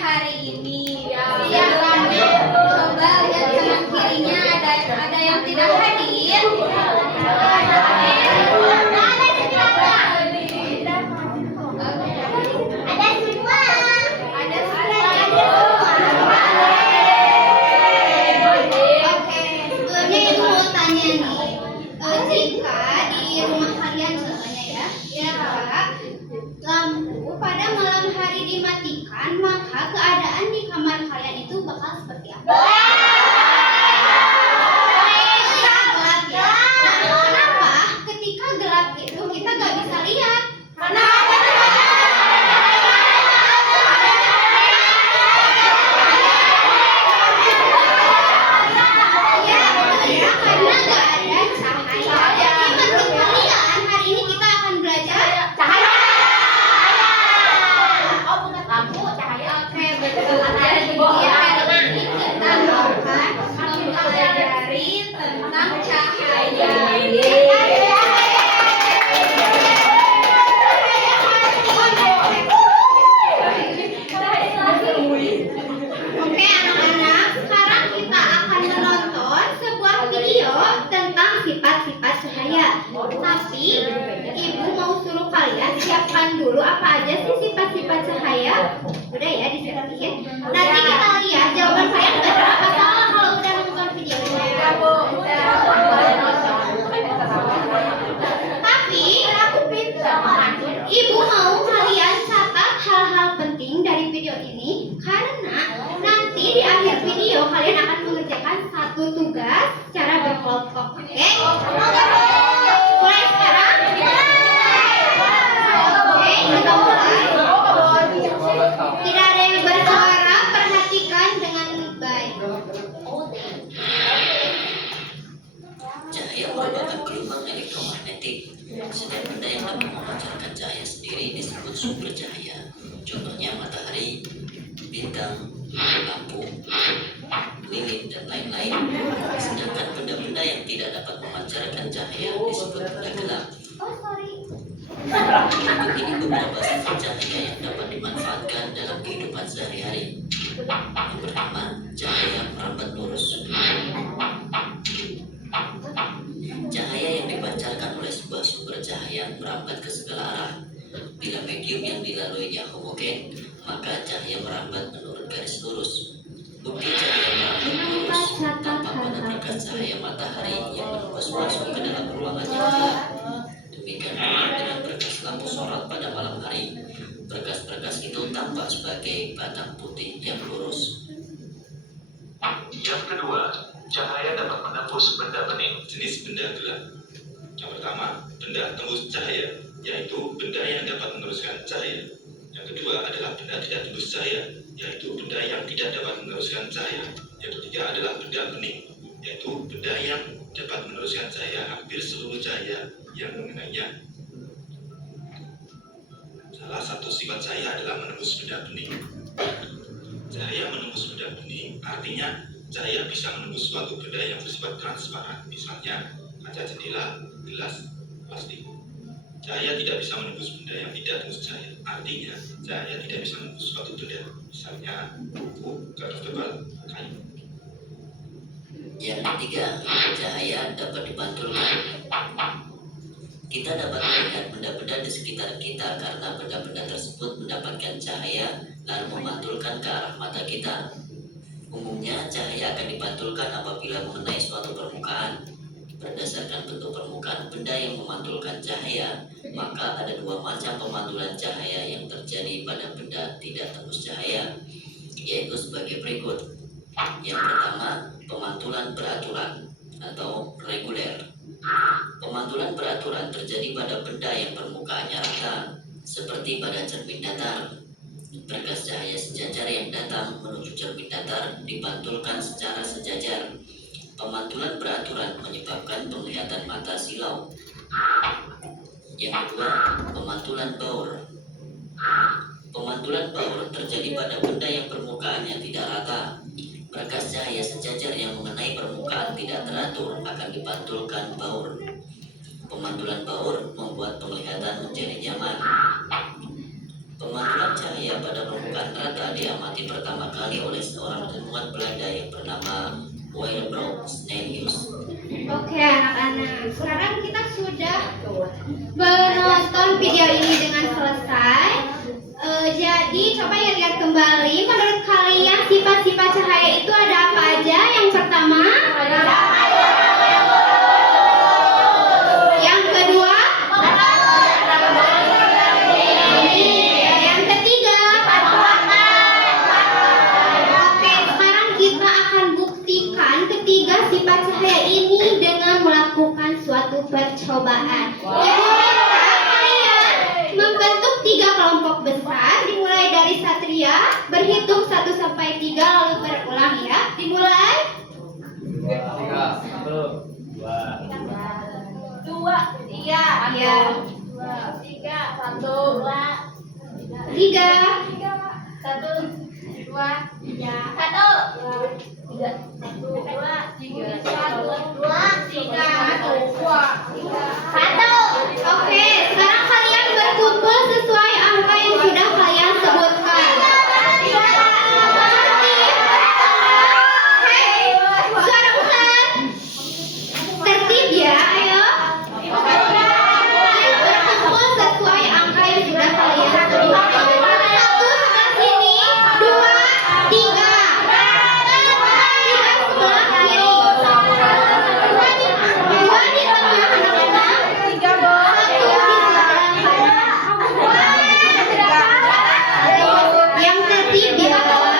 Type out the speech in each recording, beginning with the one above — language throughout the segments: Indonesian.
hari ini. Silakan coba lihat kanan kirinya ada yang tidak hadir. Lampu pada malam hari dimatikan, maka keadaan di kamar kalian itu bakal seperti apa? Gelap ya. Nah, kenapa ketika gelap itu kita nggak bisa lihat? Karena karena nggak ada cahaya. Jadi menurut kalian hari ini kita akan belajar cahaya. Oke, betul. Hari ini kita akan mempelajari tentang cahaya. Oke, anak-anak, sekarang kita akan menonton sebuah video tentang sifat-sifat cahaya. Tapi ibu mau suruh kalian siapkan dulu apa aja sih sifat-sifat cahaya. Udah ya, disiapin. Nanti kita lihat jawaban saya benar apa salah kalau udah nonton videonya. Tapi ibu mau kalian catat hal-hal penting dari video ini karena nanti di akhir video kalian akan mengerjakan satu tugas secara berkelompok. Oke? Mulai sekarang? Oke, kita mulai. Tidak ada yang bersuara, perhatikan dengan baik. Cahaya merupakan gelombang elektromagnetik. Setiap benda yang dapat memancarkan cahaya sendiri disebut sumber cahaya. Contohnya matahari, bintang, lampu, lilin, dan lain-lain. Sedangkan benda-benda yang tidak dapat memancarkan cahaya disebut benda gelap. Berikut ini beberapa sifat cahaya yang dapat dimanfaatkan dalam kehidupan sehari-hari. Yang pertama, cahaya merambat lurus. Cahaya yang dipancarkan oleh sebuah sumber cahaya merambat ke segala arah. Bila medium yang dilaluinya homogen, maka cahaya merambat menurut garis lurus. Bukti cahaya merambat lurus tampak pada berkas cahaya matahari yang menembus masuk ke dalam ruangan yang gelap. Demikian pula dengan berkas lampu sorot pada malam hari. Berkas-berkas itu tampak sebagai batang putih yang lurus. Yang kedua, cahaya dapat menembus benda bening, jenis benda gelap. Yang pertama, benda tembus cahaya, yaitu benda yang dapat meneruskan cahaya. Yang kedua adalah benda tidak tembus cahaya, yaitu benda yang tidak dapat meneruskan cahaya. Yang ketiga adalah benda bening, yaitu benda yang dapat meneruskan cahaya hampir seluruh cahaya yang mengenainya. Salah satu sifat cahaya adalah menembus benda bening. Cahaya menembus benda bening artinya cahaya bisa menembus suatu benda yang bersifat transparan, misalnya kaca jendela, gelas, plastik. Cahaya tidak bisa menembus benda yang tidak tembus cahaya, artinya cahaya tidak bisa menembus suatu benda, misalnya buku, kertas tebal, kayu. Yang ketiga, cahaya dapat dipantulkan. Kita dapat melihat benda-benda di sekitar kita karena benda-benda tersebut mendapatkan cahaya lalu memantulkan ke arah mata kita. Umumnya cahaya akan dipantulkan apabila mengenai suatu permukaan. Berdasarkan bentuk permukaan benda yang memantulkan cahaya, maka ada dua macam pemantulan cahaya yang terjadi pada benda tidak tembus cahaya, yaitu sebagai berikut. Yang pertama, pemantulan beraturan atau reguler. Pemantulan beraturan terjadi pada benda yang permukaannya rata, seperti pada cermin datar. Berkas cahaya sejajar yang datang menuju cermin datar dipantulkan secara sejajar. Pemantulan beraturan menyebabkan penglihatan mata silau. Yang kedua, pemantulan baur. Pemantulan baur terjadi pada benda yang permukaannya tidak rata. Berkas cahaya sejajar yang mengenai permukaan tidak teratur akan dipantulkan baur. Pemantulan baur membuat penglihatan menjadi nyaman. Pemantulan cahaya pada permukaan rata gambar diamati pertama kali oleh seorang ilmuwan Belanda yang bernama Willebrord Snellius. Oke anak-anak, sekarang kita sudah menonton video ini dengan selesai. Jadi coba ya lihat kembali. Menurut kalian sifat-sifat cahaya itu ada apa aja? Yang pertama, yang kedua, yang ketiga. Oke, sekarang kita akan buktikan ketiga sifat cahaya ini dengan melakukan suatu percobaan. Ibu minta kalian membentuk 3 kelompok besar, dimulai dari Satria, berhitung 1 sampai 3 lalu berulang ya. Dimulai. 2, 3, Ya. 3, 1, 2, 3. 1, 2, 3, 1, 2, 1. Oke, sekarang kalian berkumpul sesuai angka yang sudah kalian sebutkan. Hei, suara ulang. Tertib ya, ayo. Ayo berkumpul sesuai angka yang sudah kalian sebutkan. 1 sebelah sini, 2, 3. 3 sebelah kiri. 2 di tengah anak-anak. 1 di sebelah kanan. Yang tertib ya. Ayo,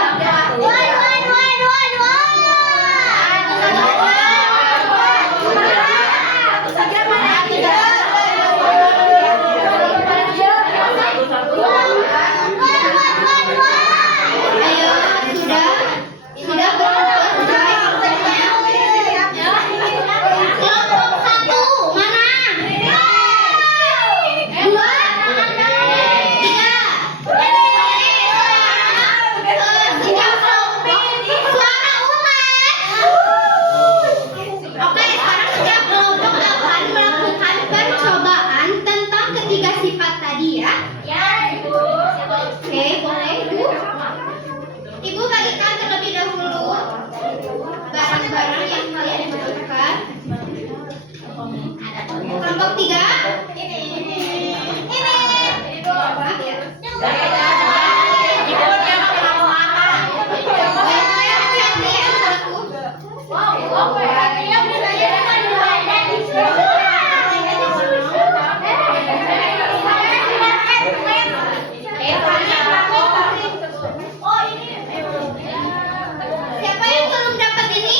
sudah berkumpul sesuai angkanya. Kelompok 1 mana? 2, 3. Suara umat. Oke, sekarang setiap kelompok akan melakukan percobaan tentang ketiga sifat tadi ya. Oke, boleh Bu. Ibu bagikan terlebih dahulu barang-barang yang kalian butuhkan. Kelompok 3. Hati-hati ya anakku. Siapa yang belum dapat ini?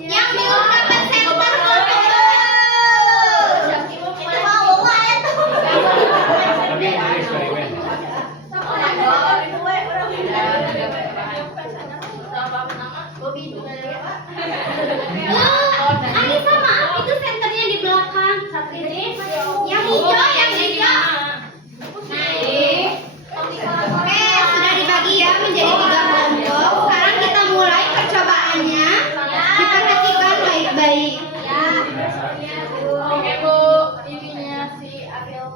Yang belum dapat center Anissa, maaf itu senternya di belakang. Yang hijau, yang hijau. Oke, sudah dibagi ya menjadi 3 kelompok. Sekarang kita mulai percobaannya. Diperhatikan baik-baik. Oke Bu, ininya si Ariel.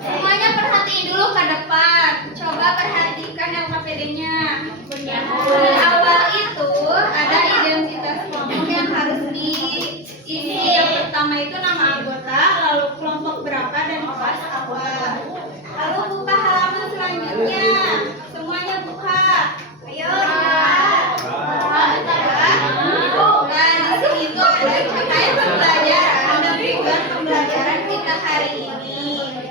Semuanya perhatiin dulu ke depan. Coba perhatikan LKPD-nya. Di awal itu ada identitas kelompok yang harus diisi. Yang pertama itu nama anggota, lalu kelompok berapa dan kelas apa. Lalu buka halaman selanjutnya. Semuanya buka. Ayo. Nah, di sini tuh ada capaian pembelajaran dan tujuan pembelajaran kita hari ini.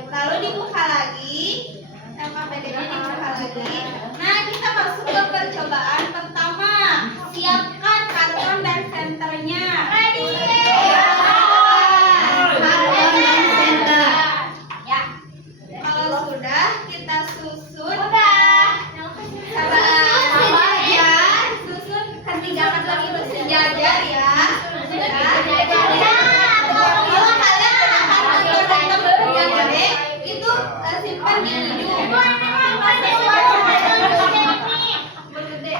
Lalu dibuka lagi, LKPD-nya dibuka lagi. Nah, kita masuk ke percobaan pertama. Siapkan karton dan senternya. Ready? Karton dan senter. Ya. Kalau sudah, kita susun. Sejajar. Susun kerjakan lagi bersejajar ya. Kalau kalian akan karton yang gede, itu simpan di hidung. Bergede.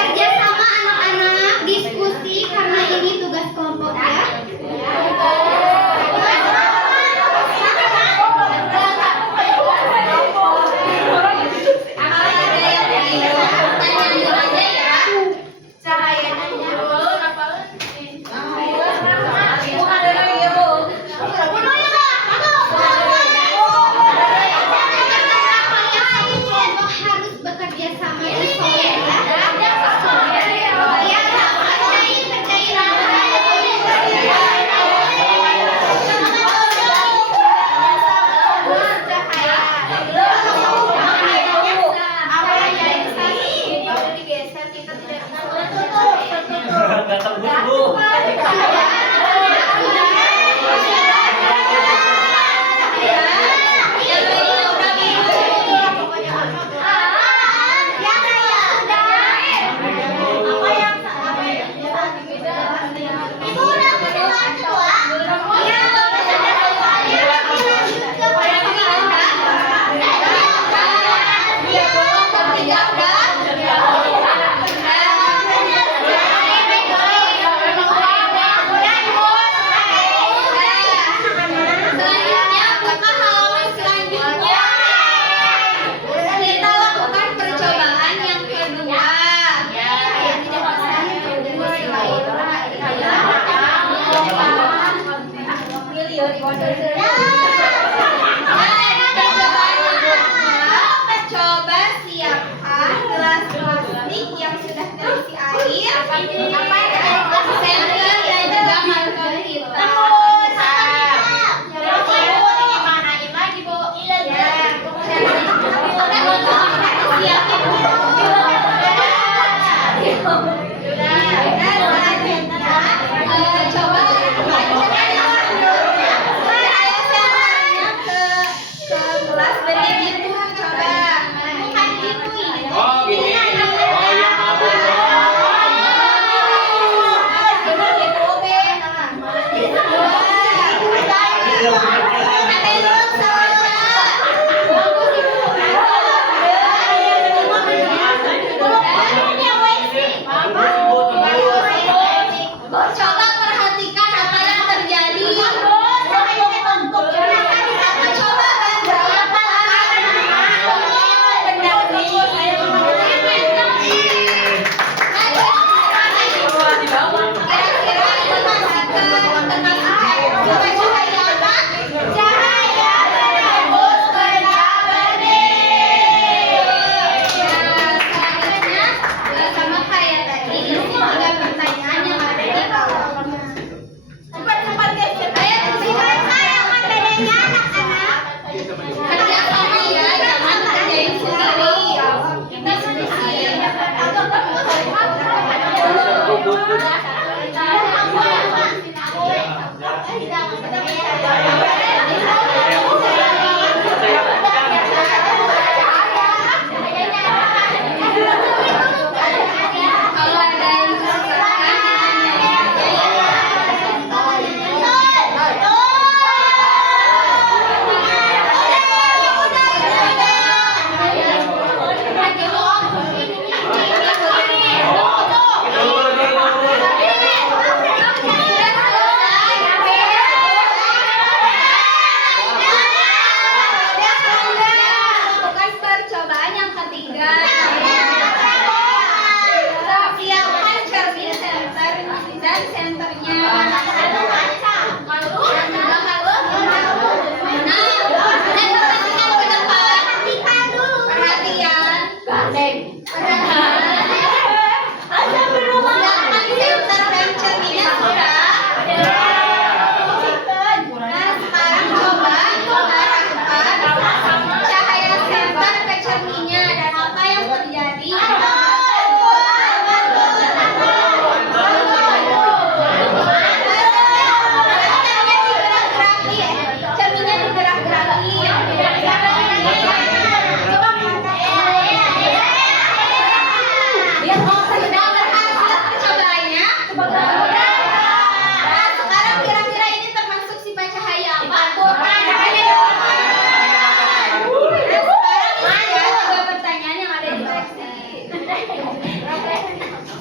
bekerja sama anak-anak, diskusi karena ini tugas kelompok ya. Harus bekerja sama di solid ya. Ya, Nggak tembus, Bu. Selanjutnya buka halaman selanjutnya. Kita lakukan percobaan yang kedua. Coba siapkan gelas plastik yang sudah terisi air, senter dan juga marker hitam. Coba ke kelas benih itu coba bukan gitu ini. Oh, gini. Oh, iya, maaf, Bu.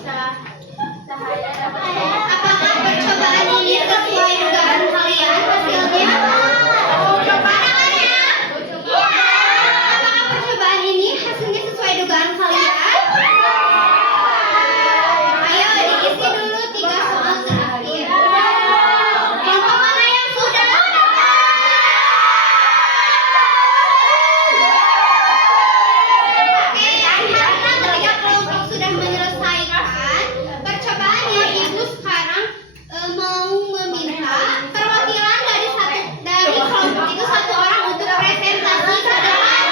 cahaya dapat Apakah percobaan ini sesuai dugaan kalian hasilnya? Anak-anak, apakah percobaan ini hasilnya sesuai dugaan kalian? Ayo diisi dulu 3 soal terakhir. Kelompok mana yang sudah? Oke, karena ketiga kelompok sudah menyelesaikan percobaannya, ibu sekarang mau meminta perwakilan dari kelompok itu 1 orang untuk presentasi ke depan.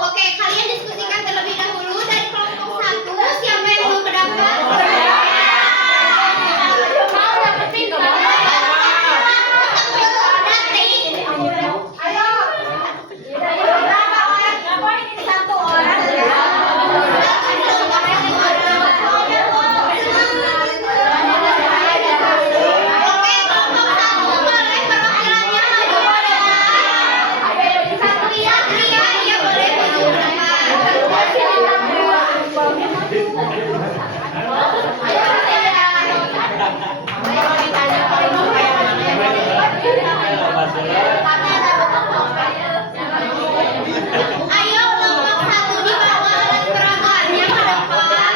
Oke, kalian diskusikan terlebih dahulu dari kelompok 1, siapa yang mau ke depan? Oke, kelompok 1 boleh perwakilannya maju ke depan. Satria, iya boleh maju ke Ayo kelompok 1 dibawa alat peragaannya ke depan.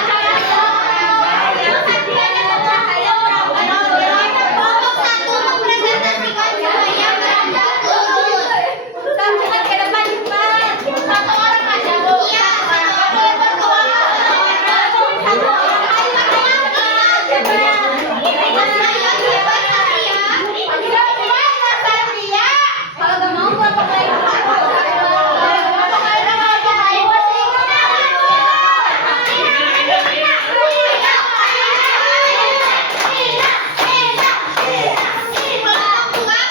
Kelompok 1 mempresentasikan cahaya beranjak lurus. Iya, 1 orang bertuah. Ayo cepat Satria. Kalau nggak mau kelompok lain. Kelompok 2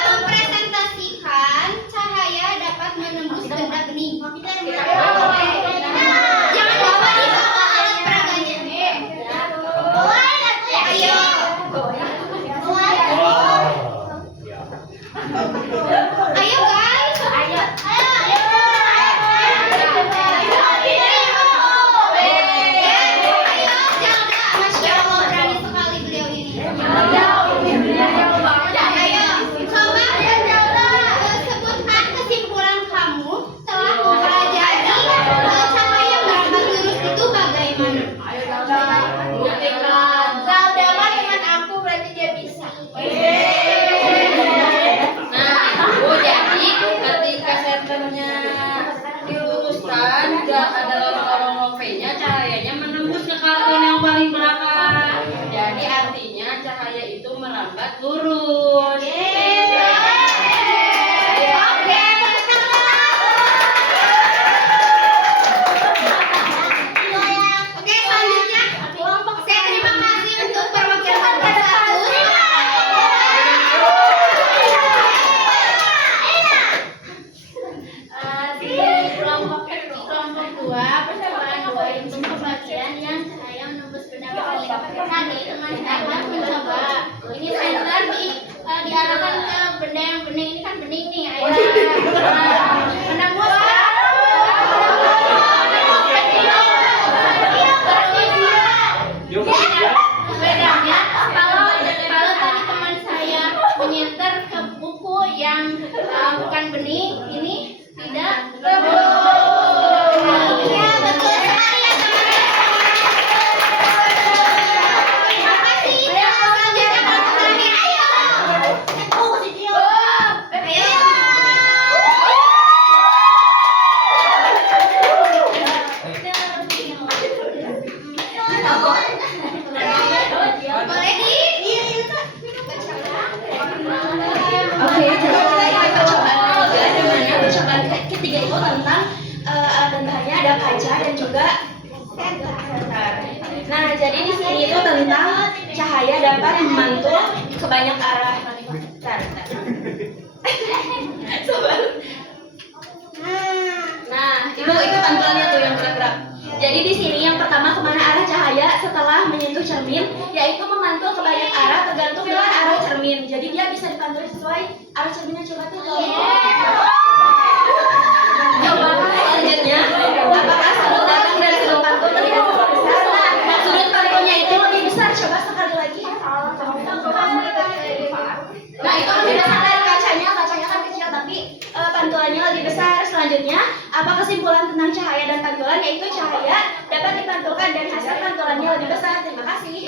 mempresentasikan cahaya dapat menembus benda bening. Jangan lupa dibawa alat peraganya. Ayo. Ayo guys. Ayo, Zelda. Masya Allah, berani sekali beliau ini. Ayo, coba sebutkan kesimpulan kamu setelah mempelajari cahaya merambat lurus itu bagaimana? Zelda mah teman aku, berarti dia bisa. Jadi ketika senternya diluruskan, nggak ada lorong-lorong V-nya, cahayanya menembus ke karton yang paling belakang. Jadi artinya cahaya itu merambat lurus. Oke, selanjutnya saya terima kasih untuk perwakilan kelompok 1. Di kelompok 2 percobaan 2 untuk pembagian yang cahaya menembus benda bening. Tadi teman-teman mencoba ini senter diarahkan ke benda yang bening. Ini kan bening nih, ayo menembus bedanya kalau tadi teman saya menyenter ke buku yang bukan bening, ini tidak Ya, betul sekali ya teman-teman. Terima kasih. Selanjutnya kelompok terakhir. Ayo. Boleh Oke, jadi percobaan ketiga, di mana percobaan ketiga itu tentang tentangnya ada kaca dan juga senter. Nah, jadi di sini itu tentang cahaya dapat memantul ke banyak arah. Bentar. Nah, itu pantulannya tuh yang gerak-gerak. Jadi di sini yang pertama kemana arah cahaya setelah menyentuh cermin, yaitu memantul ke banyak arah tergantung dengan arah cermin. Jadi dia bisa dipantul sesuai cerminnya coba tutup. Selanjutnya, apakah sudut datang dari sudut pantul lebih besar? Nah, sudut pantulnya itu lebih besar. Coba sekali lagi. Nah, itu lebih besar dari kacanya. Kacanya kan kecil, tapi pantulannya lebih besar. Selanjutnya, apa kesimpulan tentang cahaya dan pantulan? Yaitu cahaya dapat dipantulkan dan hasil pantulannya lebih besar. Terima kasih.